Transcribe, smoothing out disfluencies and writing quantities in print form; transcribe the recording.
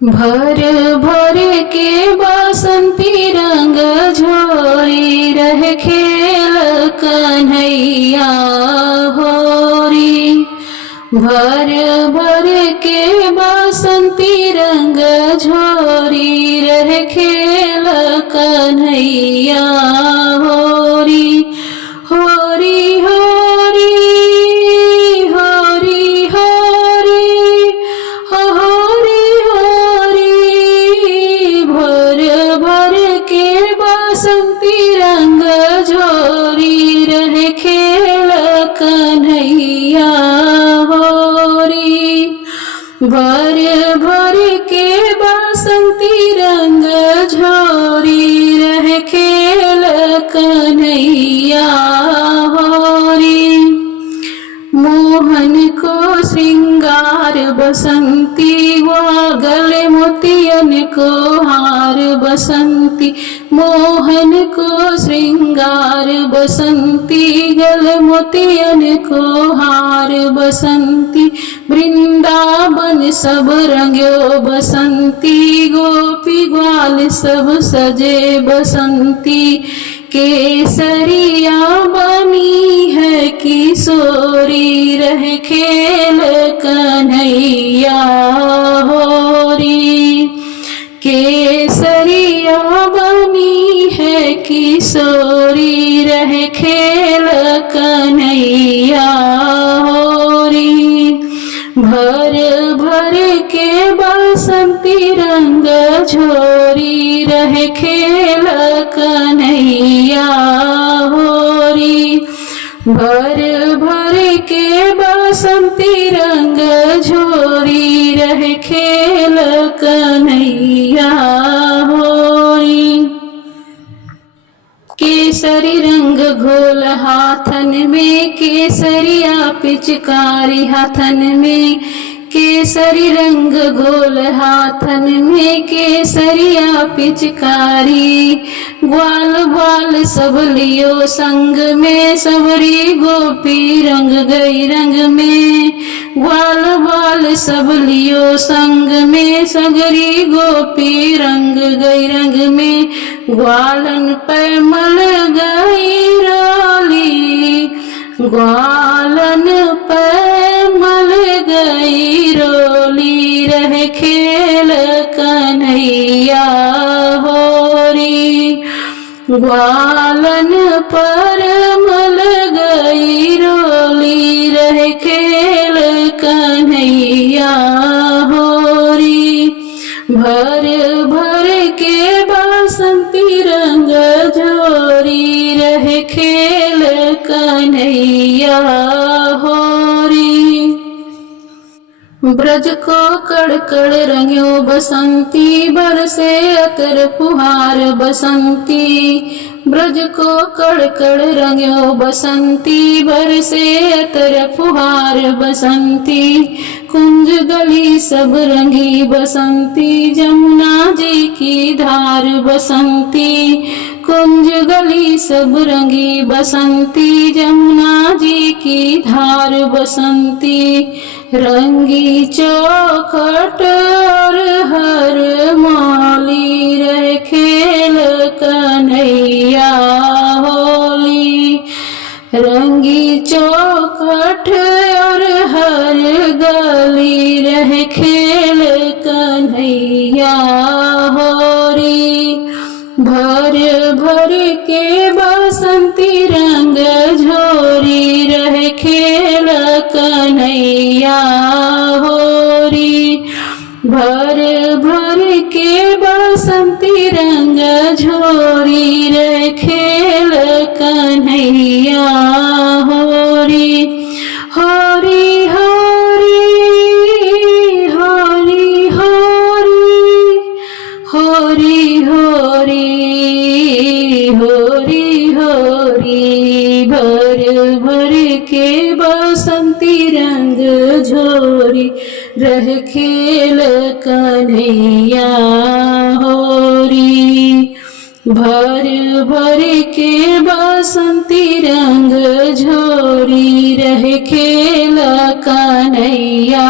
भर भर के बसंती रंग झोरी रह खेल कन्हैया होरी। भर भर के बसंती रंग झोरी रह खेल कन्हैया होरी। होरी होरी होरी होरी होरी होरी। भर भर के बसंती रंग झोरी रह खेल कन्हैया होरी। भर भर के बसंती रंग झोरी रह खेल कन्हैया होरी। मोहन को श्रृंगार बसंती व गले मोतियन को हार बसंती। मोहन को श्रृंगार बसंती गले मोतियन को हार बसंती। वृंदावन सब रंग्यो बसंती गोपी ग्वाल सब सजे बसंती। केसरिया बनी है किशोरी रह खेल कन्हैया होरी। केसरिया बनी है किशोरी रह खेल कन्हैया होरी। भर भर के बसंती रंग झोरी रह खेल कन्हैया होरी। भर भर के बसंती रंग झोरी रह खेल कन्हैया होरी। केसरी रंग घोल हाथन में केसरिया पिचकारी हाथन में। केसरी रंग घोल हाथन में केसरिया पिचकारी। ग्वाल बाल सब लियो संग में सबरी गोपी रंग गई रंग में। ग्वाल बाल सब लियो संग में सगरी गोपी रंग गई रंग में। ग्वालन पर मल गई रोली। ग्वालन पर मल गई रोली रह खेल कन्हैया होरी। ग्वालन पर मल गई रोली रह खेल कन्हैया होरी। भर भर के बसंती रंग झोरी रह खेल कन्हैया होरी। ब्रज को कड़कड़ रंग्यो बसंती बरसे अतर फुहार बसंती। ब्रज को कड़कड़ रंग्यो बसंती बरसे अतर फुहार बसंती। कुंज गली सब रंगी बसंती जमुना जी की धार बसंती। कुंज गली सब रंगी बसंती जमुना जी की धार बसंती। रंगी चौखट और हर मौली रह खेल कन्हैया होली। रंगी चौखट और हर गली रह खेल कन्हैया होरी। भर भर के बसंती रंग झोरी रह खेल कन्हैया होरी। भर भर के बसंती रंग झोरी रह खेल कन्हैया होरी। होरी होरी होरी होरी होरी होरी होरी होरी। भर भर के बसंती रंग झोरी रह खेल कन्हैया होरी। भर भर के बसंती रंग झोरी रह खेल कन्हैया